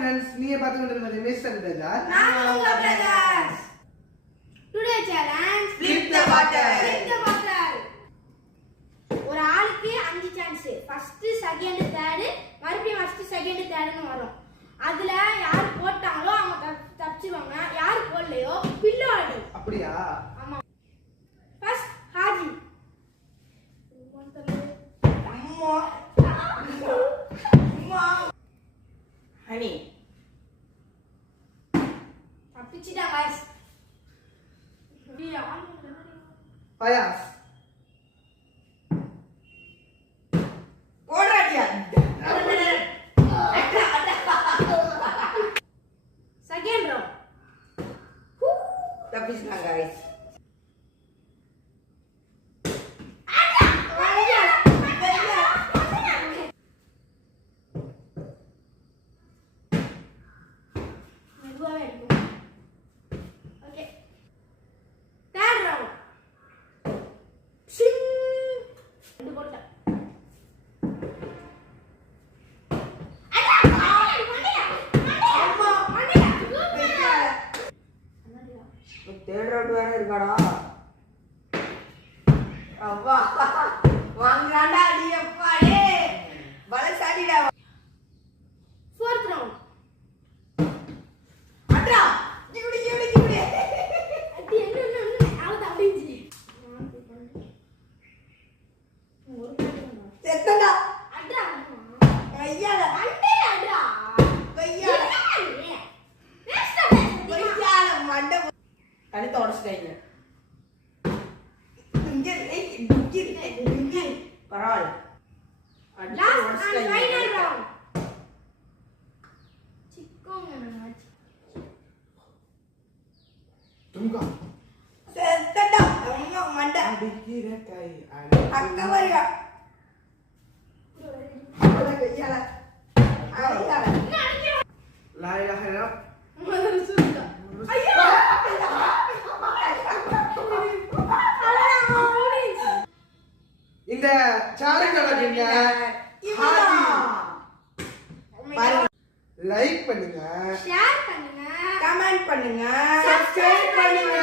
friends, நீங்க பார்த்து கொண்டிருப்பது மிஸ்டர் பிரதர். நான் உங்க brothers. Today challenge flip the bottle. flip the bottle. ஒரு ஆளுக்கு 5 சான்ஸ். ஃபர்ஸ்ட், செகண்ட், தேர்ட், மறுபடியும் ஃபர்ஸ்ட், செகண்ட், தேர்ட்னு வரும். அதுல யார் போட்டாங்களோ அவங்க தப்பிச்சுவாங்க. யார் போடலையோ பில்லோ அடி. அப்படியா? ஆமா. ஃபர்ஸ்ட் ஹாஜி. அம்மா அம்மா ஹனி தப்பிச்சிட்டா गाइस. பயாஸ். ஓடாடியா செகண்ட் ரவுண்ட். தப்பிச்சிட்டாங்க गाइस. ஓகே. Third round. ரெண்டு போட்டா. தேர்ட் ரவுண்ட் வேற இருக்காடா. அவ்வா வாங்கறாடா நீ அப்பாடே பலசாலிடா. Fourth round. அட்ரா கிவுடி அது என்ன அவத அப்படிஞ்சி. செத்தடா அட்ரா கையால அண்டே அட்ரா கையால நெக்ஸ்ட் கையால மண்ட கழுத்த உடைச்சிட்டீங்க. இங்க பரவாயில்ல. Last and final round. சிக்கோங்க மேட்ச். துங்கா. செத்தடா அம்மா மண்ட அடிக்கிற கை அக்கா வரா. கையால கையால லா இலாஹ இல்லல்லாஹ். முதல்ல சுருங்க. ஐயோ இந்த சேலஞ்ச் நடக்குங்க. ஹாஜி லைக் பண்ணுங்க, ஷேர் பண்ணுங்க, கமெண்ட் பண்ணுங்க, சப்ஸ்கிரைப் பண்ணுங்க.